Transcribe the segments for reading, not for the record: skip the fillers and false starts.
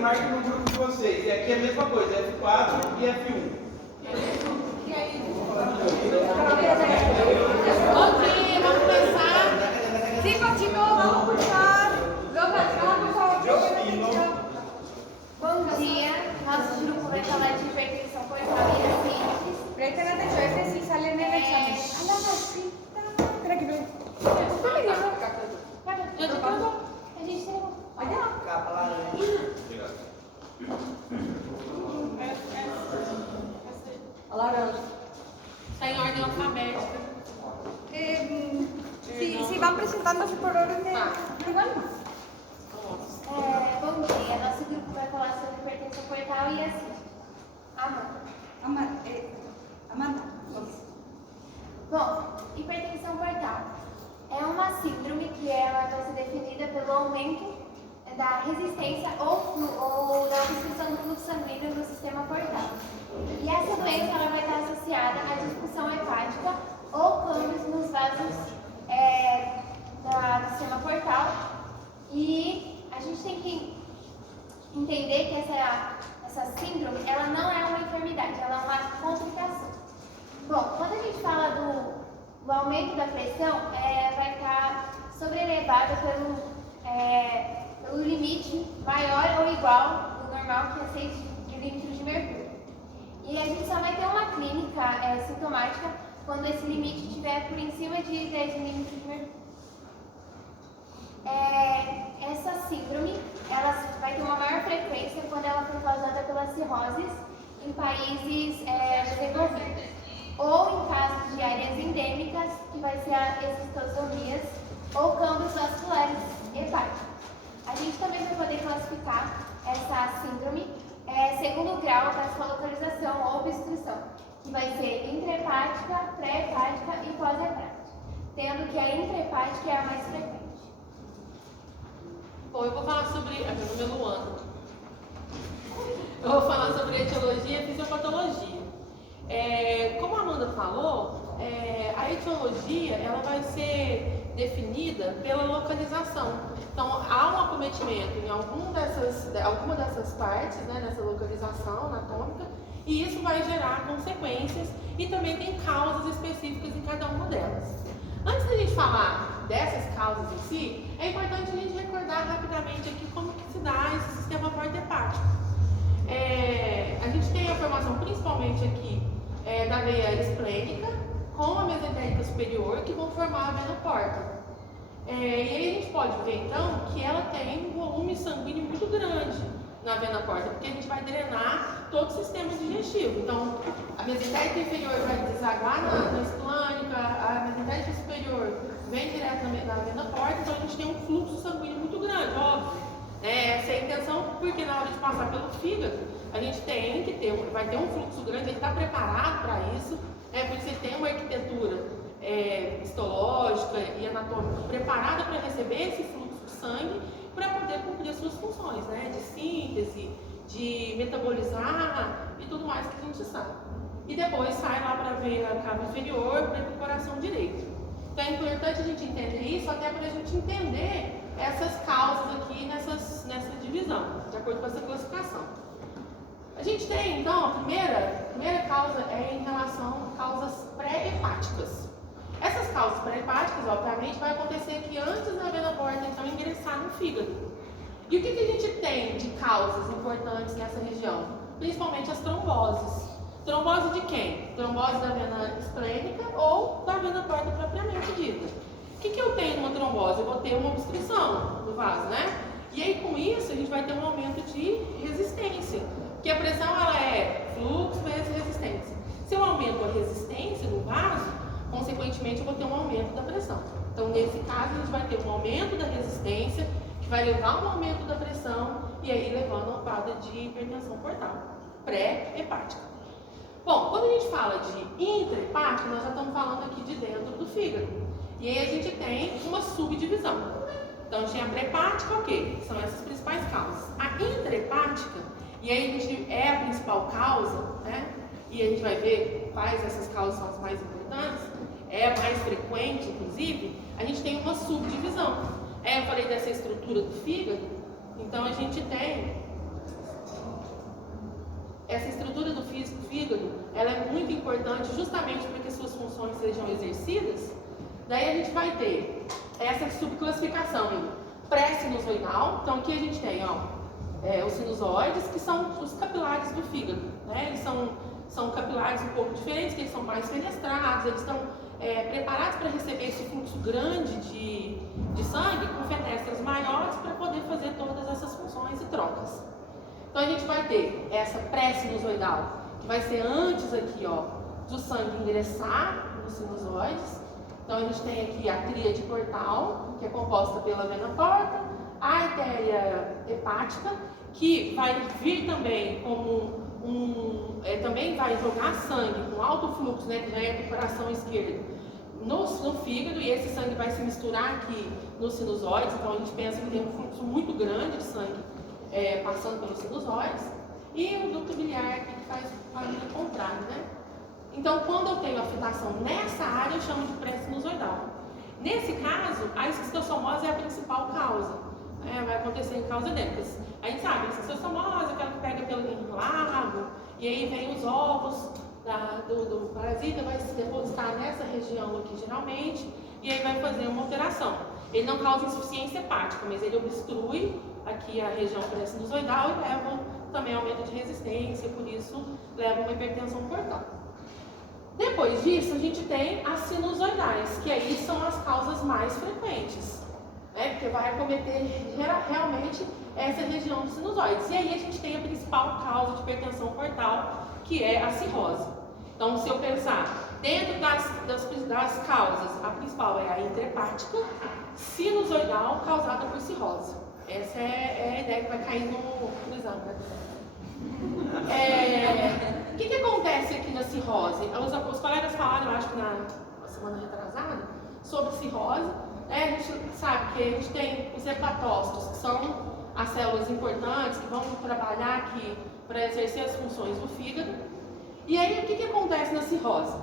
marque no grupo de vocês. E aqui é a mesma coisa, F4 e F1. E aí? Ok, vamos começar. Chicos, vamos puxar. Vamos puxar. Bom dia, nosso grupo vai falar de hipertensão portal e acidentes. Presten atención, este sí sale en el examen. A la masita. Espera que no. Já entregou? A gente entregou. Olha lá. Capa laranja. A laranja. Está em ordem alfabética. Si van presentándose por orden de igual. Bom dia, nosso grupo vai falar sobre hipertensão portal e acidentes. Amanda. Bom, hipertensão portal é uma síndrome que ela vai ser definida pelo aumento da resistência ou da obstrução do fluxo sanguíneo no sistema portal. E essa doença ela vai estar associada à disfunção hepática ou câmbios nos vasos do sistema portal. E a gente tem que entender que essa síndrome ela não é uma enfermidade, ela é uma complicação. Bom, quando a gente fala do aumento da pressão, vai estar sobrelevada pelo limite maior ou igual do normal, que é 6 milímetros de mercúrio. E a gente só vai ter uma clínica sintomática quando esse limite estiver por em cima de 10 milímetros de mercúrio. Essa síndrome ela vai ter uma maior frequência quando ela for causada pela cirroses em países desenvolvidos. Ou em casos de áreas endêmicas, que vai ser as esquistosomias ou câmbios vasculares hepáticos. A gente também vai poder classificar essa síndrome segundo o grau da sua localização ou obstrução, que vai ser intrahepática, pré-hepática e pós-hepática, tendo que a intrahepática é a mais frequente. Bom, eu vou falar sobre. Meu nome é Luana. Eu vou falar sobre etiologia e fisiopatologia. Como a Amanda falou, a etiologia ela vai ser definida pela localização. Então, há um acometimento em alguma dessas partes, né, nessa localização anatômica, e isso vai gerar consequências e também tem causas específicas em cada uma delas. Antes da gente falar dessas causas em si, é importante a gente recordar rapidamente aqui como que se dá esse sistema porta-hepático. A gente tem a formação principalmente aqui da veia esplênica com a mesentérica superior que vão formar a vena porta. E aí a gente pode ver então que ela tem um volume sanguíneo muito grande na vena porta, porque a gente vai drenar todo o sistema digestivo. Então, a mesentérica inferior vai desaguar na esplânica, a mesentérica superior vem direto na vena porta, então a gente tem um fluxo sanguíneo muito grande, óbvio. Essa é a intenção, porque na hora de passar pelo fígado, a gente vai ter um fluxo grande, a gente está preparado para isso, porque você tem uma arquitetura histológica e anatômica preparada para receber esse fluxo de sangue para poder cumprir as suas funções, né, de síntese, de metabolizar e tudo mais que a gente sabe. E depois sai lá para a veia cava inferior, para o coração direito. Então é importante a gente entender isso até para a gente entender essas causas aqui nessa divisão, de acordo com essa classificação. A gente tem, então, a primeira causa é em relação a causas pré-hepáticas. Essas causas pré-hepáticas, obviamente, vai acontecer aqui antes da vena porta, então, ingressar no fígado. E o que a gente tem de causas importantes nessa região? Principalmente as tromboses. Trombose de quem? Trombose da vena esplênica ou da vena porta propriamente dita. O que eu tenho numa trombose? Eu vou ter uma obstrução do vaso, né? E aí, com isso, a gente vai ter um aumento de resistência. Porque a pressão, ela é fluxo vezes resistência. Se eu aumento a resistência do vaso, consequentemente, eu vou ter um aumento da pressão. Então, nesse caso, a gente vai ter um aumento da resistência, que vai levar a um aumento da pressão, e aí levando a uma quadra de hipertensão portal, pré-hepática. Bom, quando a gente fala de intrahepática, nós já estamos falando aqui de dentro do fígado. E aí a gente tem uma subdivisão. Então, a gente tem a pré-hepática, ok? São essas principais causas. A intrahepática, e aí a gente é a principal causa, né? E a gente vai ver quais essas causas são as mais importantes, é a mais frequente, inclusive, a gente tem uma subdivisão. Eu falei dessa estrutura do fígado, então a gente tem essa estrutura do fígado, ela é muito importante justamente para que suas funções sejam exercidas. Daí a gente vai ter essa subclassificação em pré-sinusoidal. Então aqui a gente tem os sinusoides, que são os capilares do fígado, né? Eles são capilares um pouco diferentes, que eles são mais fenestrados, eles estão preparados para receber esse fluxo grande de sangue com fenestras maiores para poder fazer todas essas funções e trocas. Então a gente vai ter essa pré-sinusoidal, que vai ser antes aqui, do sangue ingressar nos sinusoides. Então a gente tem aqui a tríade portal, que é composta pela vena porta, a artéria hepática, que vai vir também como também vai jogar sangue com alto fluxo, né, que já é do coração esquerdo, no fígado, e esse sangue vai se misturar aqui nos sinusoides. Então a gente pensa que tem um fluxo muito grande de sangue passando pelos sinusoides, e o ducto biliar aqui que faz o caminho contrário, né? Então, quando eu tenho afetação nessa área, eu chamo de pré-sinusoidal. Nesse caso, a esquistossomose é a principal causa. Vai acontecer em causa endêmicas. A gente sabe, a esquistossomose é aquela que pega pelo lago, e aí vem os ovos do parasita, vai se depositar nessa região aqui, geralmente, e aí vai fazer uma alteração. Ele não causa insuficiência hepática, mas ele obstrui aqui a região pré-sinusoidal e leva também aumento de resistência, por isso leva uma hipertensão portal. Depois disso, a gente tem as sinusoidais, que aí são as causas mais frequentes, né? Porque vai acometer realmente essa região dos sinusoides. E aí a gente tem a principal causa de hipertensão portal, que é a cirrose. Então, se eu pensar dentro das causas, a principal é a intrahepática sinusoidal causada por cirrose. Essa é a ideia que vai cair no exame, né? O que acontece aqui na cirrose? Os colegas falaram, eu acho que na semana retrasada, sobre cirrose. A gente sabe que a gente tem os hepatócitos, que são as células importantes que vão trabalhar aqui para exercer as funções do fígado. E aí, o que acontece na cirrose?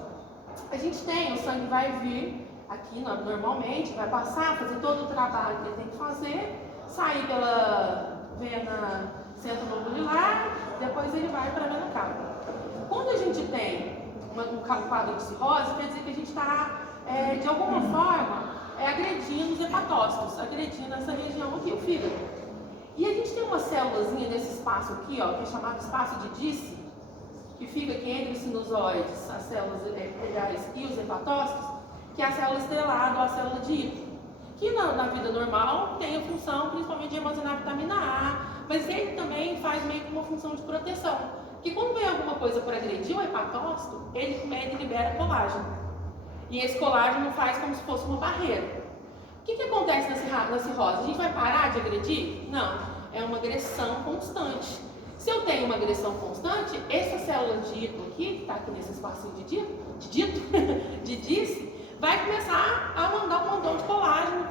A gente tem, o sangue vai vir aqui normalmente, vai passar, fazer todo o trabalho que ele tem que fazer, sair pela vena centrolobular, depois ele vai para a vena cava. Quando a gente tem um quadro de cirrose, quer dizer que a gente está, de alguma forma, agredindo os hepatócitos, agredindo essa região aqui, o fígado. E a gente tem uma célulazinha nesse espaço aqui, que é chamado espaço de Disse, que fica aqui entre os sinusoides, as células epiteliais e os hepatócitos, que é a célula estrelada ou a célula de Ito, que na vida normal tem a função principalmente de armazenar vitamina A, mas ele também faz meio que uma função de proteção. Porque quando vem alguma coisa para agredir o hepatócito, ele libera colágeno. E esse colágeno faz como se fosse uma barreira. O que acontece na cirrose? A gente vai parar de agredir? Não, é uma agressão constante. Se eu tenho uma agressão constante, essa célula de Ito aqui, que está aqui nesse espacinho de Disse, vai começar a mandar um montão de colágeno,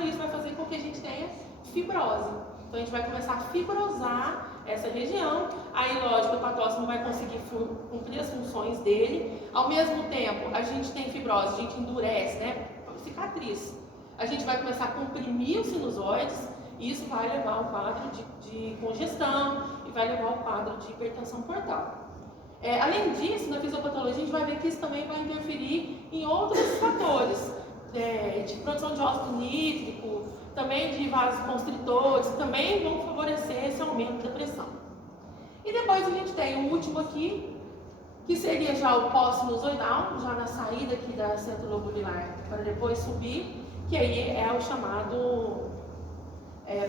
e isso vai fazer com que a gente tenha fibrose. Então a gente vai começar a fibrosar essa região, aí lógico, o hepatócito não vai conseguir cumprir as funções dele. Ao mesmo tempo, a gente tem fibrose, a gente endurece, né? Cicatriz. A gente vai começar a comprimir os sinusoides, e isso vai levar ao quadro de congestão e vai levar ao quadro de hipertensão portal. Além disso, na fisiopatologia, a gente vai ver que isso também vai interferir em outros fatores, de produção de óxido nítrico, também de vasoconstritores, que também vão favorecer esse aumento da pressão. E depois a gente tem o último aqui, que seria já o pós-sinusoidal, já na saída aqui da centrolobular, para depois subir, que aí é o chamado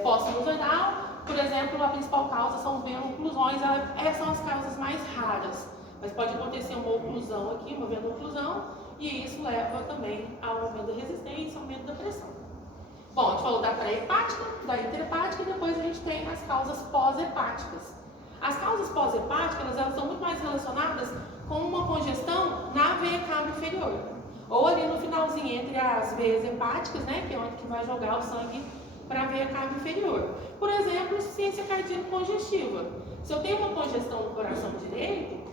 pós-sinusoidal. Por exemplo, a principal causa são veno-oclusões, essas são as causas mais raras, mas pode acontecer uma oclusão aqui, uma veno-oclusão, e isso leva também ao aumento da resistência, aumento da pressão. Bom, a gente falou da pré-hepática, da intrahepática, e depois a gente tem as causas pós-hepáticas. As causas pós-hepáticas, elas são muito mais relacionadas com uma congestão na veia cava inferior, ou ali no finalzinho entre as veias hepáticas, né, que é onde que vai jogar o sangue para a veia cava inferior. Por exemplo, insuficiência cardíaca congestiva. Se eu tenho uma congestão no coração direito,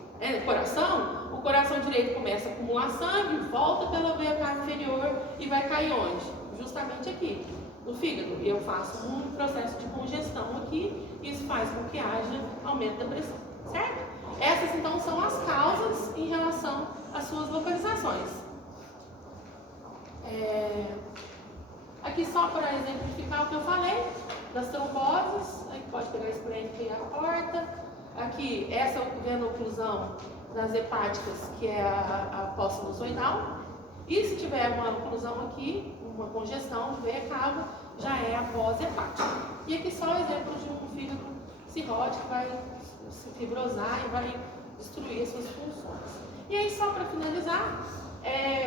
o coração direito começa a acumular sangue, volta pela veia cava inferior e vai cair onde? Justamente aqui, no fígado. Eu faço um processo de congestão aqui, e isso faz com que haja aumento da pressão. certo? Essas, então, são as causas em relação às suas localizações. Aqui só para exemplificar o que eu falei, das tromboses, a gente pode pegar esse plane que é a porta. Aqui, essa vendo a oclusão das hepáticas, que é a fossa sinusoidal. E se tiver uma oclusão aqui, uma congestão de veia cava, já é a fossa hepática. E aqui só o exemplo de um fígado cirrótico que vai se fibrosar e vai destruir as suas funções. E aí, só para finalizar,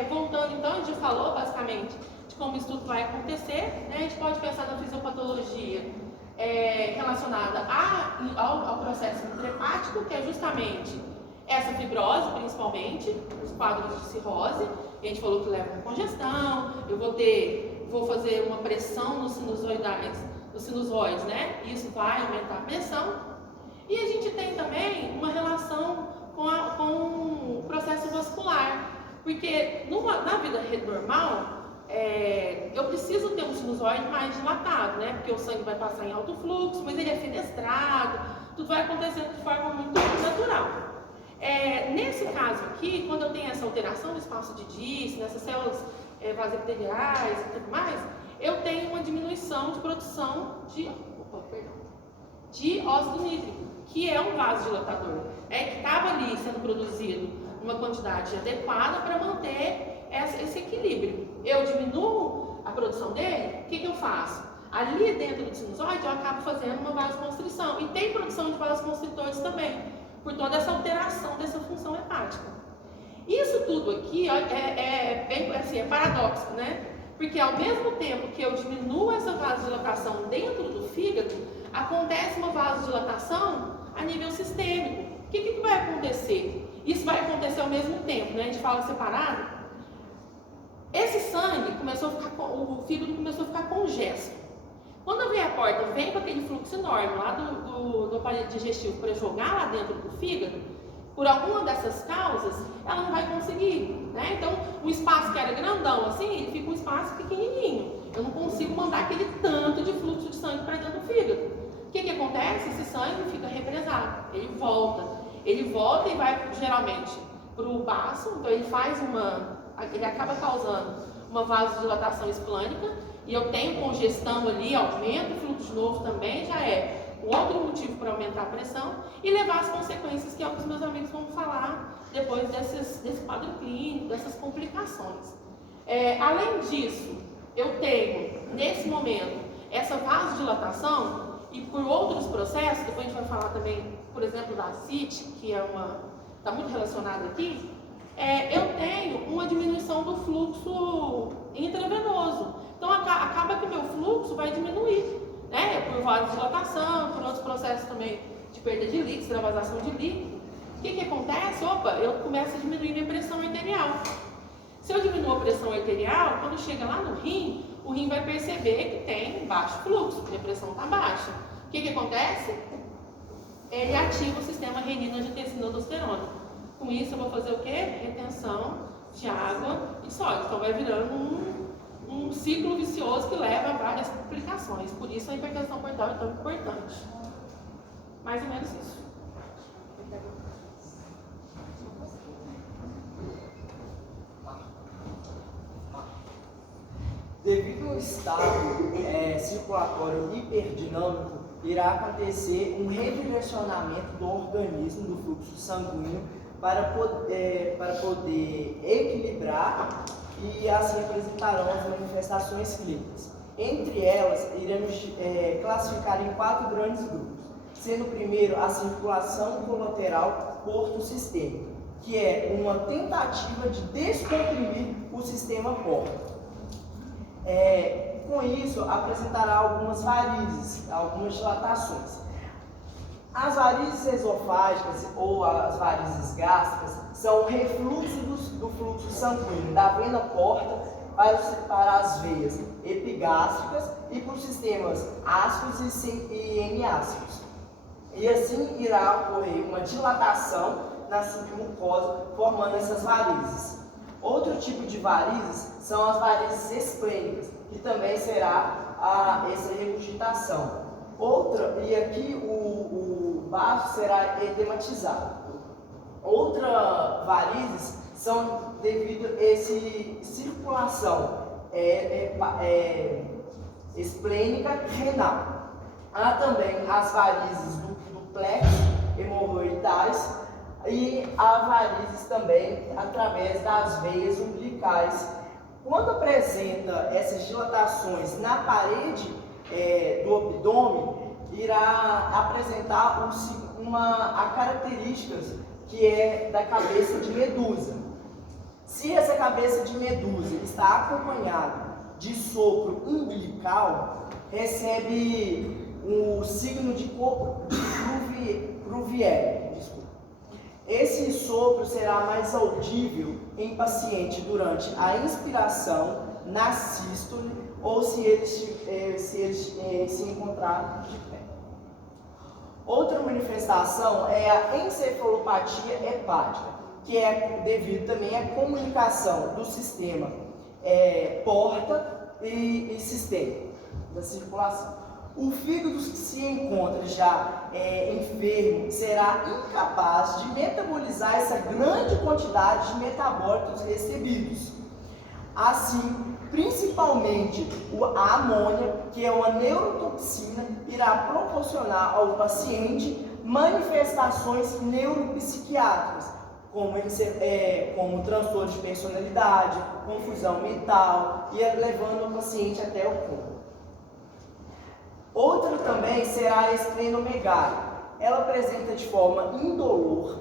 voltando então, a gente falou basicamente de como isso tudo vai acontecer, né? A gente pode pensar na fisiopatologia relacionada ao processo intrahepático, que é justamente essa fibrose, principalmente, os quadros de cirrose. A gente falou que leva a congestão, eu vou fazer uma pressão nos sinusoides, né? Isso vai aumentar a pressão. E a gente tem também uma relação com o processo vascular, porque na vida normal, eu preciso ter um sinusoide mais dilatado, né? Porque o sangue vai passar em alto fluxo, mas ele é fenestrado, tudo vai acontecendo de forma muito natural. Nesse caso aqui, quando eu tenho essa alteração do espaço de Dix, nessas células vasecteriais e tudo mais, eu tenho uma diminuição de produção de óxido nítrico, que é um vasodilatador, que estava ali sendo produzido uma quantidade adequada para manter esse equilíbrio. Eu diminuo a produção dele, o que eu faço? Ali dentro do sinusoide eu acabo fazendo uma vasoconstrição, e tem produção de vasoconstritores também, por toda essa alteração dessa função hepática. Isso tudo aqui é bem assim, é paradoxo, né? Porque ao mesmo tempo que eu diminuo essa vasodilatação dentro do fígado, acontece uma vasodilatação a nível sistêmico. O que vai acontecer? Isso vai acontecer ao mesmo tempo, né? A gente fala separado. Esse sangue o fígado começou a ficar congesto. Quando a veia porta vem com aquele fluxo enorme lá do aparelho digestivo para jogar lá dentro do fígado, por alguma dessas causas, ela não vai conseguir, né? Então, o espaço que era grandão assim, ele fica um espaço pequenininho. Eu não consigo mandar aquele tanto de fluxo de sangue para dentro do fígado. O que acontece? Esse sangue fica represado, ele volta e vai geralmente para o baço, então ele acaba causando uma vasodilatação esplânica, e eu tenho congestão ali, aumento o fluxo de novo também, já é um outro motivo para aumentar a pressão e levar as consequências que alguns meus amigos vão falar depois desse quadro clínico, dessas complicações. Além disso, eu tenho, nesse momento, essa vasodilatação, e por outros processos, depois a gente vai falar também, por exemplo, da ascite, que está muito relacionada aqui, eu tenho uma diminuição do fluxo intravenoso. Então, acaba que o meu fluxo vai diminuir, né? Por vasodilatação, por outros processos também de perda de líquido, extravasação de líquido. O que acontece? Eu começo a diminuir minha pressão arterial. Se eu diminuo a pressão arterial, quando chega lá no rim, o rim vai perceber que tem baixo fluxo, porque a pressão está baixa. O que acontece? Ele ativa o sistema renina-angiotensina-aldosterona. Com isso eu vou fazer o quê? Retenção de água e sódio. Então vai virando um ciclo vicioso que leva a várias complicações. Por isso a hipertensão portal é tão importante. Mais ou menos isso. Devido ao estado circulatório hiperdinâmico, irá acontecer um redirecionamento do organismo, do fluxo sanguíneo, para poder equilibrar, e assim apresentarão as manifestações clínicas. Entre elas, iremos classificar em 4 grandes grupos, sendo o primeiro a circulação colateral porto-sistêmica, que é uma tentativa de descomprimir o sistema porto. Com isso, apresentará algumas varizes, algumas dilatações. As varizes esofágicas ou as varizes gástricas são refluxos do fluxo sanguíneo da vena porta para as veias epigástricas e para os sistemas ácidos e hemiácidos. E assim irá ocorrer uma dilatação na submucosa, formando essas varizes. Outro tipo de varizes são as varizes esplênicas, que também será essa regurgitação. E aqui o baço será edematizado. Outra varizes são devido a essa circulação esplênica renal. Há também as varizes do plexo hemorroidais e há varizes também através das veias umbilicais. Quando apresenta essas dilatações na parede do abdômen, irá apresentar a características que é da cabeça de medusa. Se essa cabeça de medusa está acompanhada de sopro umbilical, recebe o signo de Cuvier. Esse sopro será mais audível em paciente durante a inspiração, na sístole ou se ele se encontrar de pé. Outra manifestação é a encefalopatia hepática, que é devido também à comunicação do sistema porta e sistema da circulação. O fígado que se encontra já enfermo será incapaz de metabolizar essa grande quantidade de metabólitos recebidos. Assim, principalmente a amônia, que é uma neurotoxina, irá proporcionar ao paciente manifestações neuropsiquiátricas, como transtorno de personalidade, confusão mental, e levando o paciente até o coma. Outra também será a esplenomegália. Ela apresenta de forma indolor,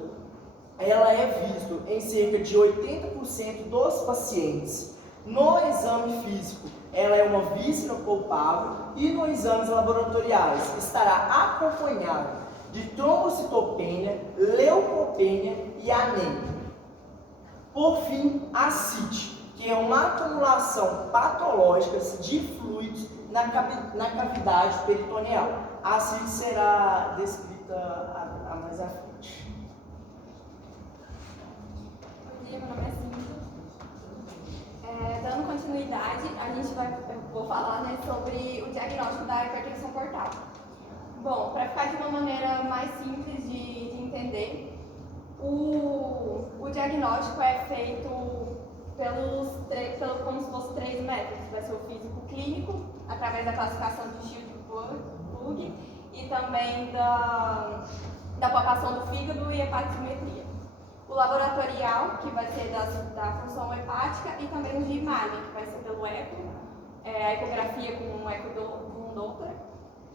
ela é vista em cerca de 80% dos pacientes. No exame físico, ela é uma víscera palpável e nos exames laboratoriais estará acompanhada de trombocitopenia, leucopenia e anemia. Por fim, a ascite, que é uma acumulação patológica de fluidos na cavidade peritoneal. A ascite será descrita a mais à frente. Bom dia, meu nome é Cintia. Dando continuidade, eu vou falar sobre o diagnóstico da hipertensão portal. Bom, para ficar de uma maneira mais simples de entender, o diagnóstico é feito como se fosse 3 métodos. Vai ser o físico-clínico, através da classificação de Schildt-Pugh e também da palpação do fígado e hepatimetria. O laboratorial, que vai ser da função hepática, e também o de imagem, que vai ser pelo eco, a ecografia com um Doppler,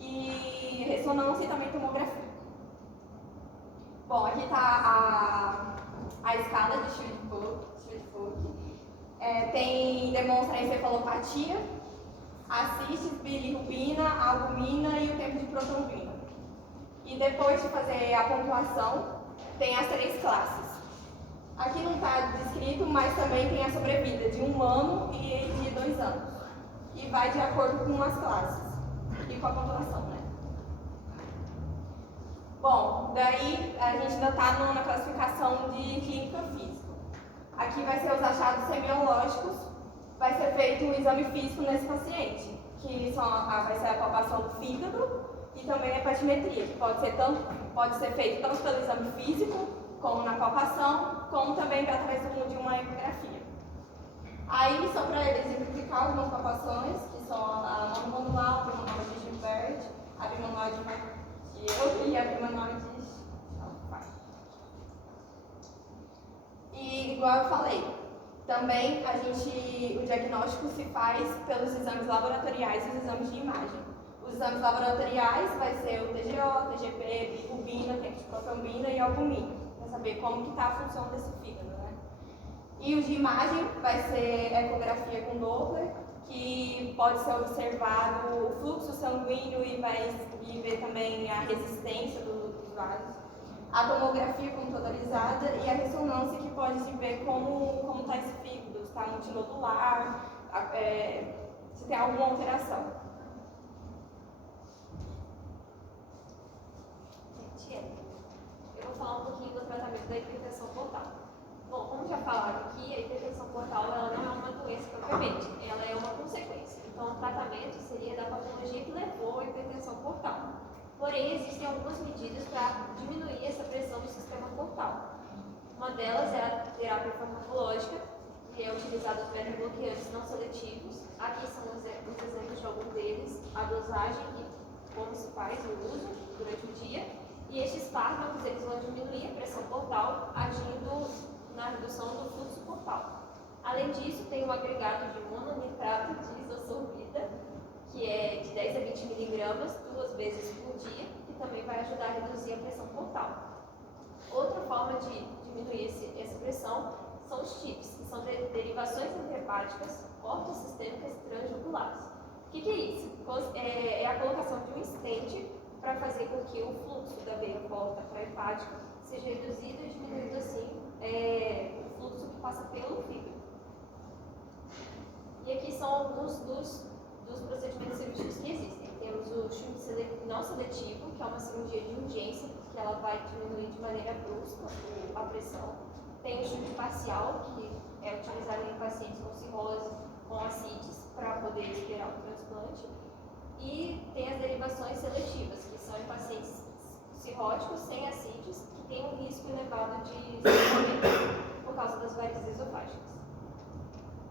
e ressonância e também tomografia. Bom, aqui está a escala de Schildt-Pugh. Demonstra a encefalopatia, a cistis, bilirrubina, a albumina e o tempo de protrombina. E depois de fazer a pontuação, tem as 3 classes. Aqui não está descrito, mas também tem a sobrevida de 1 ano e de 2 anos. E vai de acordo com as classes e com a pontuação, né? Bom, daí a gente ainda está na classificação de clínica física. Aqui vai ser os achados semiológicos, vai ser feito um exame físico nesse paciente, que vai ser a palpação do fígado e também a hepatimetria, que pode ser feito tanto pelo exame físico, como na palpação, como também através de uma ecografia. Aí, só para exemplificar algumas palpações, que são a monomanual, a bimanual de Gilbert, a bimanual de Mathieu e a bimanual de Schalfar. E, igual eu falei, também o diagnóstico se faz pelos exames laboratoriais e os exames de imagem. Os exames laboratoriais vai ser o TGO, TGP, bilirrubina, tempo de protrombina e albumina, para saber como que está a função desse fígado, né? E os de imagem vai ser ecografia com Doppler, que pode ser observado o fluxo sanguíneo e ver também a resistência dos vasos. A tomografia computadorizada e a ressonância, que pode se ver como está esse fígado, se está multinodular, se tem alguma alteração. Eu vou falar um pouquinho do tratamento da hipertensão portal. Bom, como já falaram aqui, a hipertensão portal ela não é uma doença propriamente, ela é uma consequência. Então, o tratamento seria da patologia que levou à hipertensão portal. Porém, existem algumas medidas para diminuir essa pressão do sistema portal. Uma delas é a terapia farmacológica, que é utilizada os beta-bloqueantes não seletivos. Aqui são os exemplos de alguns deles, a dosagem e como se faz o uso durante o dia. E estes fármacos eles vão diminuir a pressão portal, agindo na redução do fluxo portal. Além disso, tem o agregado de mononitrato de isosorbida, que é de 10 a 20 miligramas, 2 vezes por dia, que também vai ajudar a reduzir a pressão portal. Outra forma de diminuir essa pressão são os TIPs, que são derivações intrahepáticas ortossistêmicas transjugulares. O que é isso? É a colocação de um stent para fazer com que o fluxo da veia porta para a hepática seja reduzido e diminuindo assim o fluxo que passa pelo fígado. E aqui são alguns dos procedimentos cirúrgicos que existem. Temos o shunt não seletivo, que é uma cirurgia de urgência, que ela vai diminuir de maneira brusca a pressão. Tem o shunt parcial, que é utilizado em pacientes com cirrose, com ascites, para poder esperar o transplante. E tem as derivações seletivas, que são em pacientes cirróticos sem ascites, que têm um risco elevado de sangramento por causa das varizes esofágicas.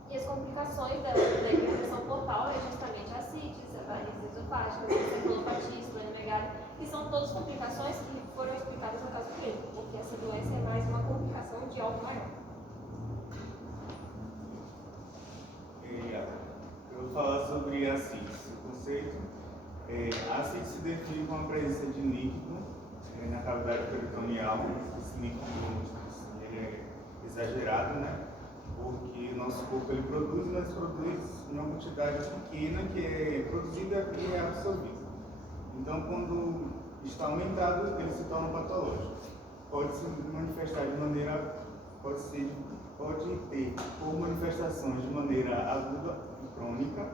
E as complicações da hipertensão portal é justamente a ascites, a varizes esofágicas, a encefalopatia, esplenomegalia, que são todas complicações que foram explicadas no caso clínico, porque essa doença é mais uma complicação de algo maior. Eu vou falar sobre a ascites. O conceito a ascites se define como a presença de líquido na cavidade peritoneal. Esse líquido ele é exagerado, né? Porque o nosso corpo ele produz, mas produz em uma quantidade pequena que é produzida e é absorvida. Então, quando está aumentado, ele se torna patológico. Pode se manifestar de maneira, pode ter por manifestações de maneira aguda e crônica.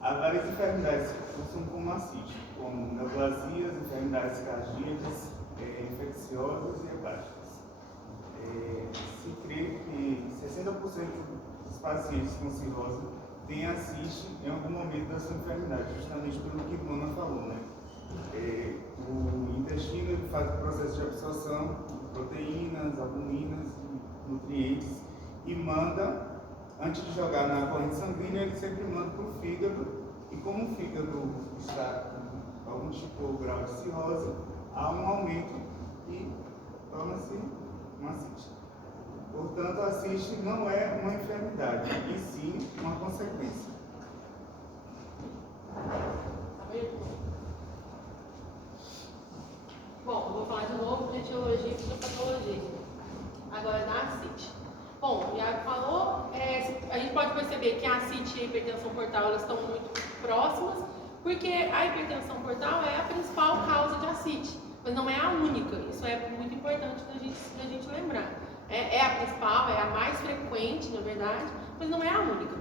Há várias enfermidades que funcionam como ascite, como neoplasias, enfermidades cardíacas, infecciosas e hepáticas. Se crê que 60% dos pacientes com cirrose têm ascite em algum momento da sua enfermidade, justamente pelo que Luana falou, né? O intestino ele faz o processo de absorção de proteínas, albuminas, nutrientes e manda, antes de jogar na corrente sanguínea, ele sempre manda para o fígado. E como o fígado está com algum tipo ou grau de cirrose, há um aumento e torna-se uma ascite. Portanto, a ascite não é uma enfermidade, e sim uma consequência. Bom, eu vou falar de novo de etiologia e fisiopatologia. Agora é da ascite. Bom, o Iago falou, a gente pode perceber que a ascite e a hipertensão portal elas estão muito próximas, porque a hipertensão portal é a principal causa de ascite, mas não é a única. Isso é muito importante da gente lembrar. É a principal, é a mais frequente, na verdade, mas não é a única.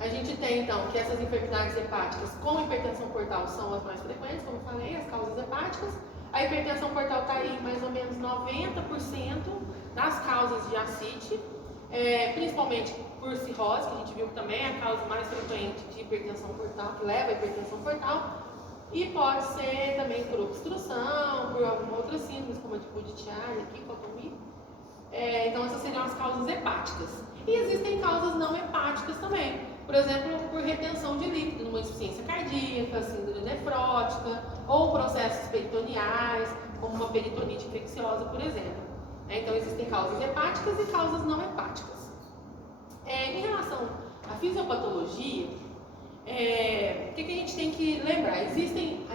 A gente tem, então, que essas enfermidades hepáticas com hipertensão portal são as mais frequentes, como eu falei, as causas hepáticas. A hipertensão portal está aí mais ou menos 90% das causas de ascite, principalmente por cirrose, que a gente viu que também é a causa mais frequente de hipertensão portal, que leva à hipertensão portal. E pode ser também por obstrução, por alguma outra síndrome, como a de Budd-Chiari, quicotomia. Então, essas seriam as causas hepáticas. E existem causas não hepáticas também. Por exemplo, por retenção de líquido, numa insuficiência cardíaca, síndrome nefrótica, ou processos peritoneais, como uma peritonite infecciosa, por exemplo. Então, existem causas hepáticas e causas não hepáticas. Em relação à fisiopatologia, o que a gente tem que lembrar? Existem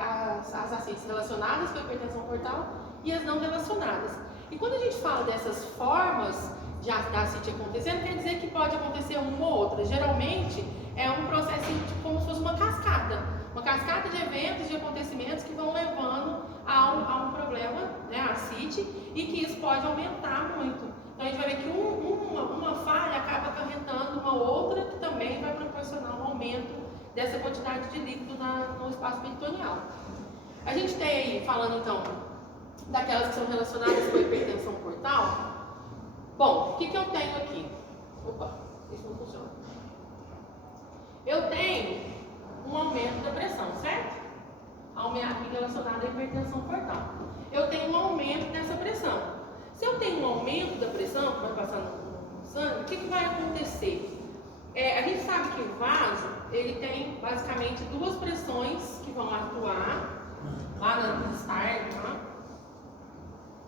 as ascites relacionadas com a hipertensão portal e as não relacionadas. E quando a gente fala dessas formas da ascite acontecendo, quer dizer que pode acontecer uma ou outra. Geralmente é um processo como se fosse uma cascata de eventos, de acontecimentos que vão levando a um problema, né, a ascite, e que isso pode aumentar muito. Então a gente vai ver que uma falha acaba acarretando uma outra que também vai proporcionar um aumento dessa quantidade de líquido no espaço peritoneal. A gente tem aí, falando então daquelas que são relacionadas com a hipertensão portal. Bom, o que eu tenho aqui? Opa, isso não funciona. Eu tenho um aumento da pressão, certo? Aumento relacionado à hipertensão portal. Eu tenho um aumento dessa pressão. Se eu tenho um aumento da pressão, que vai passar no sangue, o que vai acontecer? A gente sabe que o vaso, ele tem basicamente duas pressões que vão atuar lá na descarga, tá?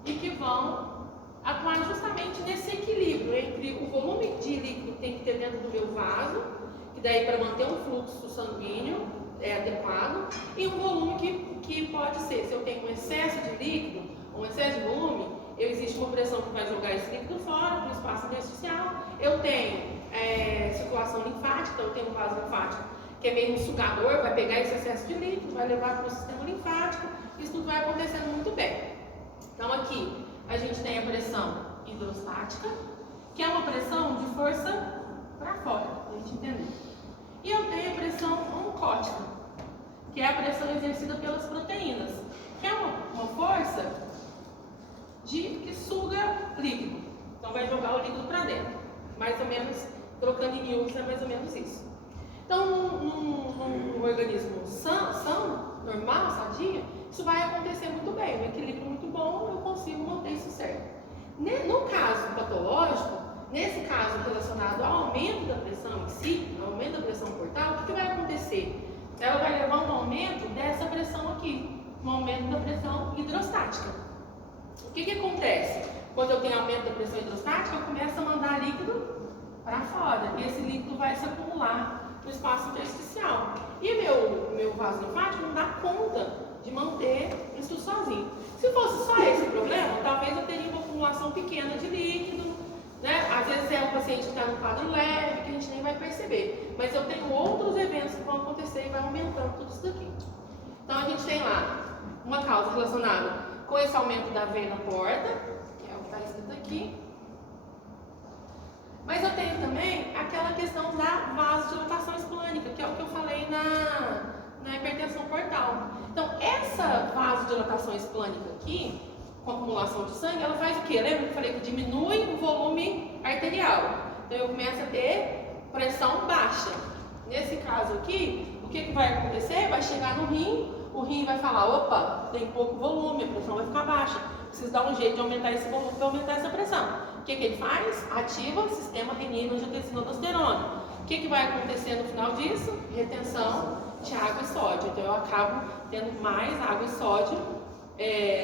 E que vão atuar justamente nesse equilíbrio entre o volume de líquido que tem que ter dentro do meu vaso, que daí para manter um fluxo sanguíneo adequado, e um volume que pode ser, se eu tenho um excesso de líquido, um excesso de volume, existe uma pressão que vai jogar esse líquido fora para o espaço intersticial. Eu tenho circulação linfática, então eu tenho um vaso linfático que é meio um sugador, vai pegar esse excesso de líquido, vai levar para o sistema linfático, isso tudo vai acontecendo muito bem. Então aqui a gente tem a pressão hidrostática, que é uma pressão de força para fora, para a gente entender. E eu tenho a pressão oncótica, que é a pressão exercida pelas proteínas, que é uma força que suga líquido. Então vai jogar o líquido para dentro. Mais ou menos, trocando em miúdos, é mais ou menos isso. Então, num organismo são, normal, sadio, isso vai acontecer muito bem. Um equilíbrio muito bom, eu consigo manter isso certo. No caso patológico, nesse caso relacionado ao aumento da pressão em si, ao aumento da pressão portal, o que vai acontecer? Ela vai levar um aumento dessa pressão aqui, um aumento da pressão hidrostática. O que acontece? Quando eu tenho aumento da pressão hidrostática, eu começo a mandar líquido para fora, e esse líquido vai se acumular no espaço intersticial. E meu vaso linfático não dá conta de manter isso sozinho. Se fosse só esse problema, talvez eu teria uma acumulação pequena de líquido, né? Às vezes é um paciente que está no quadro leve, que a gente nem vai perceber. Mas eu tenho outros eventos que vão acontecer e vai aumentando tudo isso daqui. Então a gente tem lá uma causa relacionada com esse aumento da vena porta, que é o que está escrito aqui. Mas eu tenho também aquela questão da vasodilatação esplânica, que é o que eu falei na hipertensão portal. Então, essa vasodilatação esplânica aqui, com acumulação de sangue, ela faz o quê? Lembra que eu falei que diminui o volume arterial? Então, eu começo a ter pressão baixa. Nesse caso aqui, o que vai acontecer? Vai chegar no rim, o rim vai falar, opa, tem pouco volume, a pressão vai ficar baixa. Preciso dar um jeito de aumentar esse volume para aumentar essa pressão. O que ele faz? Ativa o sistema renina-angiotensina-aldosterona. O que vai acontecer no final disso? Retenção de água e sódio. Então eu acabo tendo mais água e sódio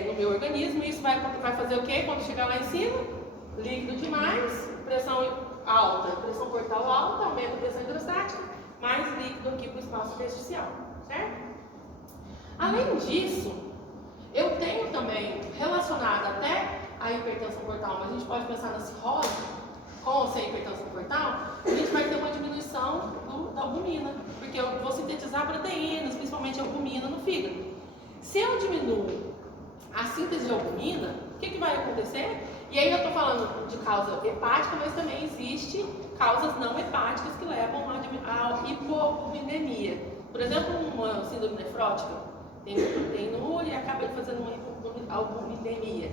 no meu organismo. Isso vai fazer o quê? Quando chegar lá em cima, líquido demais, pressão alta, pressão portal alta, aumenta a pressão hidrostática, mais líquido aqui para o espaço intersticial, certo? Além disso, eu tenho também relacionado até a hipertensão portal, mas a gente pode pensar na cirrose, com ou sem hipertensão portal, a gente vai ter uma diminuição da albumina, porque eu vou sintetizar proteínas, principalmente albumina no fígado. Se eu diminuo a síntese de albumina, o que vai acontecer? E aí eu estou falando de causa hepática, mas também existe causas não hepáticas que levam à hipoalbuminemia. Por exemplo, uma síndrome nefrótica, tem no e acaba fazendo uma albuminemia.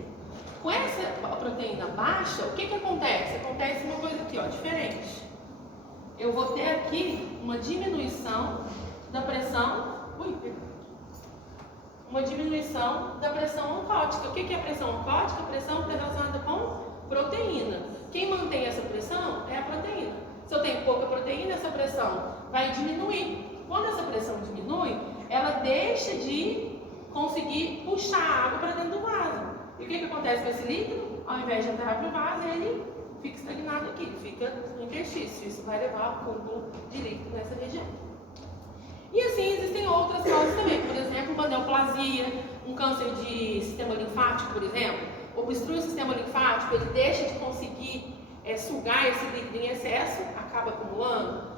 Com essa proteína baixa, o que acontece? Acontece uma coisa aqui, ó, diferente. Eu vou ter aqui uma diminuição da pressão, uma diminuição da pressão oncótica. O que é a pressão oncótica? A pressão está relacionada com proteína. Quem mantém essa pressão é a proteína. Se eu tenho pouca proteína, essa pressão vai diminuir. Quando essa pressão diminui, ela deixa de conseguir puxar a água para dentro do vaso. E o que acontece com esse líquido? Ao invés de entrar para o vaso, ele fica estagnado aqui, fica no interstício. Isso vai levar ao acúmulo de líquido nessa região. E assim existem outras causas também, por exemplo, uma neoplasia, um câncer de sistema linfático, por exemplo, obstrui o sistema linfático, ele deixa de conseguir sugar esse líquido em excesso, acaba acumulando.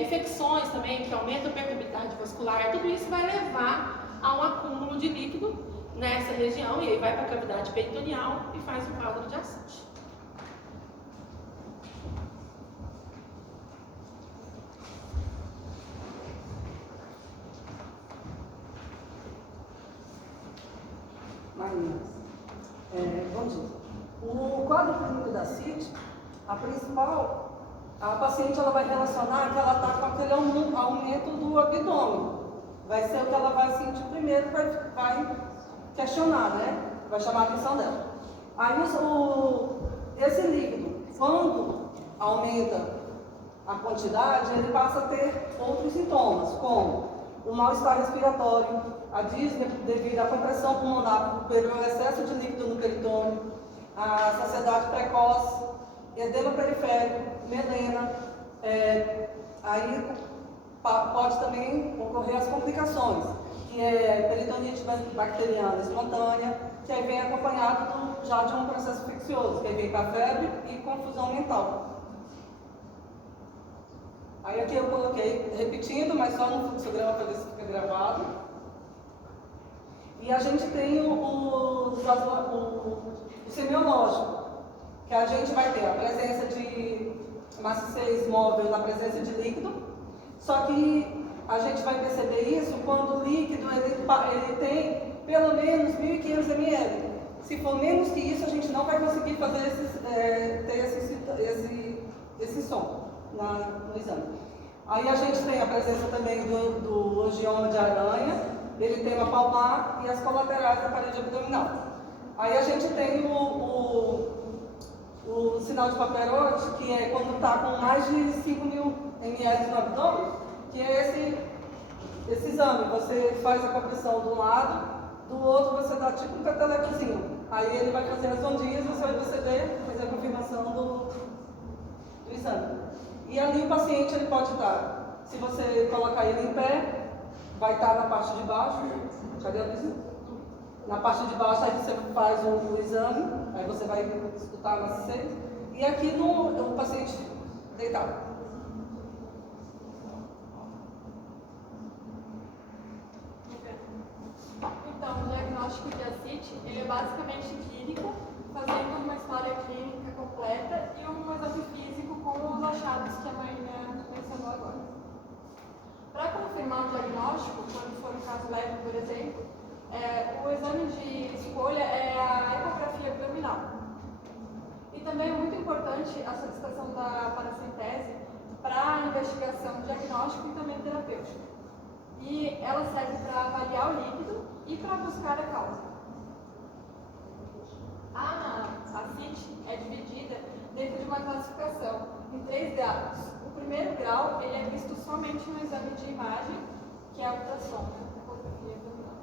Infecções também, que aumentam a permeabilidade vascular, tudo isso vai levar a um acúmulo de líquido nessa região, e aí vai para a cavidade peritoneal e faz um quadro de ascite. Marina. Vamos lá. O quadro clínico da CIT, a paciente ela vai relacionar que ela está com aquele aumento do abdômen. Vai ser o que ela vai sentir primeiro, vai questionar, né? Vai chamar a atenção dela. Aí esse líquido, quando aumenta a quantidade, ele passa a ter outros sintomas, como o mal-estar respiratório, a disnea devido à compressão pulmonar pelo excesso de líquido no peritônio, a saciedade precoce, edema periférico, melena, aí pode também ocorrer as complicações, que é peritonite bacteriana espontânea, que aí vem acompanhado já de um processo infeccioso, que aí vem com a febre e confusão mental. Aí aqui eu coloquei, repetindo, mas só no fluxograma para ver se fica gravado. E a gente tem o semiológico, que a gente vai ter a presença de maciez móvel na presença de líquido, só que a gente vai perceber isso quando o líquido ele tem pelo menos 1.500 ml. Se for menos que isso, a gente não vai conseguir fazer ter esse som no exame. Aí a gente tem a presença também do angioma de aranha, eritema palmar e as colaterais da parede abdominal. Aí a gente tem o sinal de Paperotti, que é quando está com mais de 5.000 ml no abdômen, que é esse exame. Você faz a compressão de um lado, do outro você dá tipo um catelecozinho. Aí ele vai fazer as ondinhas e você vai fazer a confirmação do exame. E ali o paciente ele pode estar, se você colocar ele em pé, vai estar na parte de baixo. Cadê a luz? Na parte de baixo aí você faz o exame, aí você vai escutar a maciez. E aqui o paciente deitado. Então, o diagnóstico de ascite, ele é basicamente clínico, fazendo uma história clínica completa e um exame físico com os achados que a Marina mencionou agora. Para confirmar o diagnóstico, quando for um caso leve, por exemplo, o exame de escolha é a ecografia abdominal. E também é muito importante a solicitação da paracentese para a investigação diagnóstica e também terapêutica. E ela serve para avaliar o líquido e para buscar a causa. A ascite é dividida dentro de uma classificação em 3 graus. O primeiro grau ele é visto somente no exame de imagem, que é a ultrassom, ecografia abdominal.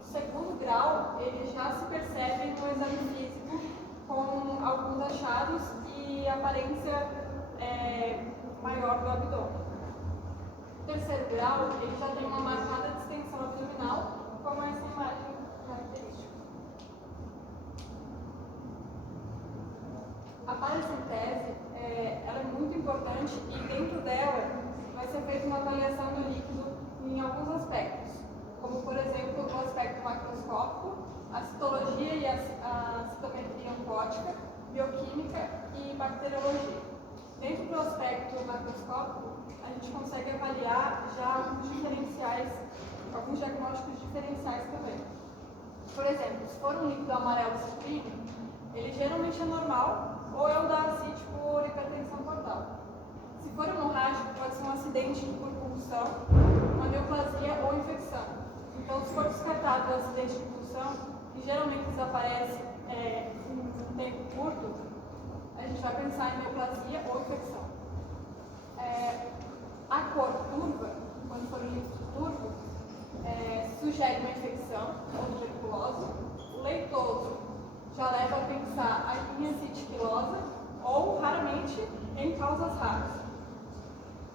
O segundo grau ele já se percebe no exame físico com alguns achados e aparência maior do abdômen. O terceiro grau ele já tem uma marcada distensão abdominal, como essa imagem característica. A paracentese ela é muito importante e dentro dela vai ser feita uma avaliação do líquido em alguns aspectos, como por exemplo o aspecto macroscópico, a citologia e a citometria oncótica, bioquímica e bacteriologia. Dentro do aspecto macroscópico, a gente consegue avaliar já alguns diagnósticos diferenciais também. Por exemplo, se for um líquido amarelo citrino, ele geralmente é normal ou é o da ascite por hipertensão portal. Se for hemorrágico, pode ser um acidente por pulsão, uma neoplasia ou infecção. Então, se for descartado o acidente de pulsão, que geralmente desaparece em um tempo curto, a gente vai pensar em neoplasia ou infecção. A cor turva, quando for um líquido turvo, sugere uma infecção ou tuberculose. O leitoso já leva a pensar em ascite quilosa ou, raramente, em causas raras.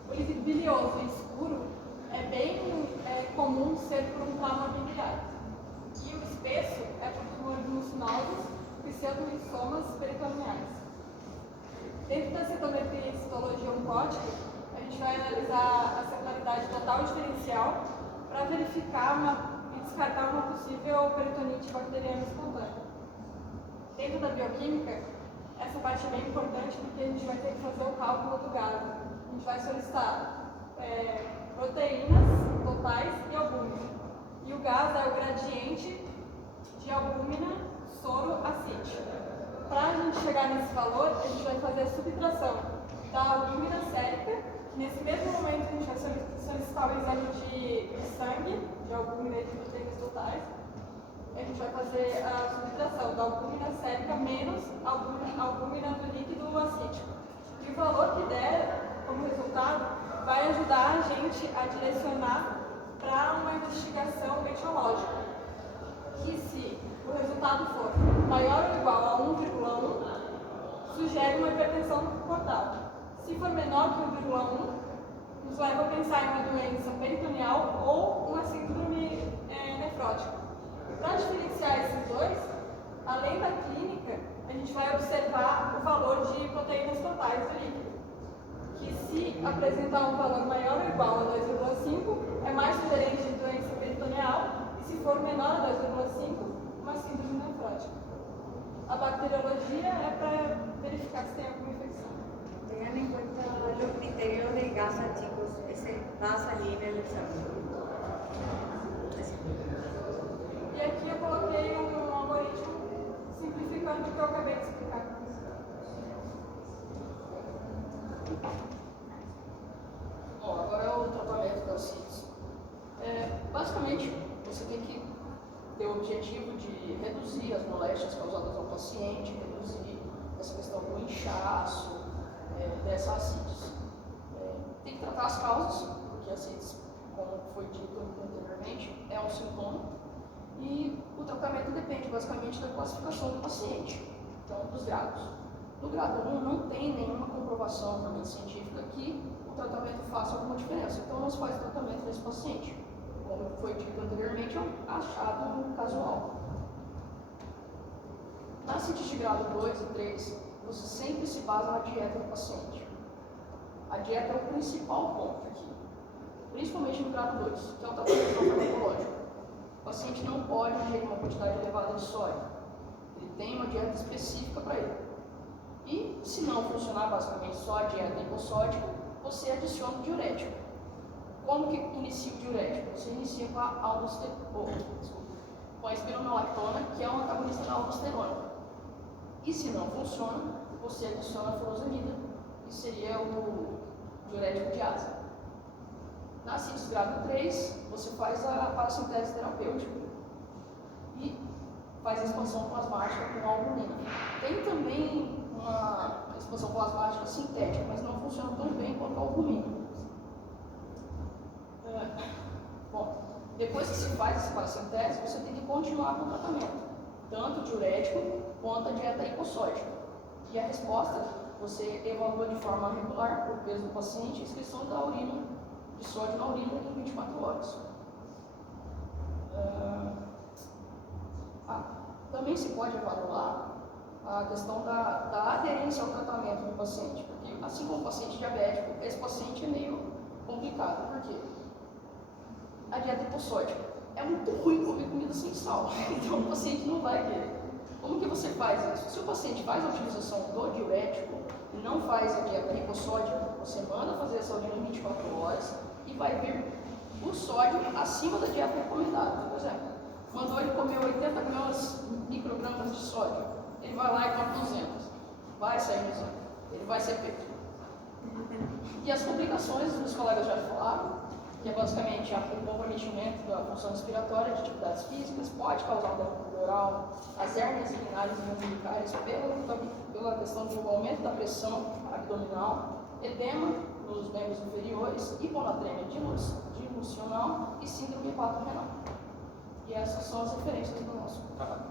O líquido bilioso e escuro é bem comum ser por um trauma biliar. E o espesso é por tumores mucinosos, pseudolinfomas peritoneais. Dentro da citometria e citologia oncótica, a gente vai analisar a celularidade total e diferencial para verificar e descartar uma possível peritonite bacteriana espontânea. Dentro da bioquímica, essa parte é bem importante porque a gente vai ter que fazer o cálculo do gás. A gente vai solicitar proteínas totais e albúmina. E o gás é o gradiente de albúmina, soro, chegar nesse valor, a gente vai fazer a subtração da albúmina sérica. Nesse mesmo momento, a gente vai solicitar o exame de sangue, de albúmina e de proteínas totais. A gente vai fazer a subtração da albúmina sérica menos a albúmina do líquido acítico. E o valor que der como resultado vai ajudar a gente a direcionar para uma investigação etiológica. Que se o resultado for maior ou igual a 1,1, sugere uma hipertensão portal. Se for menor que 1,1, nos leva a pensar em uma doença peritoneal ou uma síndrome nefrótica. Para diferenciar esses dois, além da clínica, a gente vai observar o valor de proteínas totais do líquido, que se apresentar um valor maior ou igual a 2,5, é mais sugerente de doença peritoneal, e se for menor a 2,5, uma síndrome nefrótica. A bacteriologia é para verificar se tem alguma infecção. Tengan en cuenta los criterios de GASA, chicos, ese GASA allí en el examen. E aqui eu coloquei um algoritmo simplificando o que eu acabei de explicar. Bom, agora é o tratamento da CIDS. Basicamente, você tem que ter o objetivo de reduzir as moléstias causadas ao paciente, reduzir essa questão do inchaço, dessa CIDS. Tem que tratar as causas, porque a CIDS, como foi dito anteriormente, é um sintoma. E o tratamento depende basicamente da classificação do paciente, então dos graus. No grado 1 não tem nenhuma comprovação científica que o tratamento faça alguma diferença, então não se faz tratamento nesse paciente. Como foi dito anteriormente, é um achado casual. Na CIDS de grado 2 e 3, você sempre se basa na dieta do paciente. A dieta é o principal ponto aqui, principalmente no grado 2, que é o tratamento farmacológico. O paciente não pode ingerir uma quantidade elevada de sódio. Ele tem uma dieta específica para ele. E, se não funcionar basicamente só a dieta hipossódica, você adiciona o diurético. Como que inicia o diurético? Você inicia com a espironolactona, que é um antagonista da aldosterona. E, se não funciona, você adiciona a furosemida, que seria o diurético de asa. Na CIDS grado 3, você faz a parassintese terapêutica e faz a expansão plasmática com albumina. Tem também uma expansão plasmática sintética, mas não funciona tão bem quanto a albumina. Bom, depois que se faz essa parassintese, você tem que continuar com o tratamento, tanto o diurético quanto a dieta hipossódica. E a resposta, você evalua de forma regular, por peso do paciente, a inscrição da urina, de sódio na urina em 24 horas. Também se pode avaliar a questão da aderência ao tratamento do paciente, porque assim como o paciente diabético, esse paciente é meio complicado. Por quê? A dieta hipossódica é muito ruim comer comida sem sal, então o paciente não vai querer. Como que você faz isso? Se o paciente faz a utilização do diurético e não faz a dieta hipossódica, você manda fazer essa urina em 24 horas e vai vir o sódio acima da dieta recomendada. Por exemplo, mandou ele comer 80 gramas microgramas de sódio, ele vai lá e come 200, vai sair no exame, ele vai ser pego. E as complicações, os colegas já falaram, que é basicamente o comprometimento da função respiratória de atividades físicas, pode causar dano pleural, as hérnias inguinais e umbilicais pela questão do aumento da pressão abdominal, edema nos membros inferiores, hiponatremia dilucional e síndrome hepatorenal. E essas são as referências do nosso trabalho.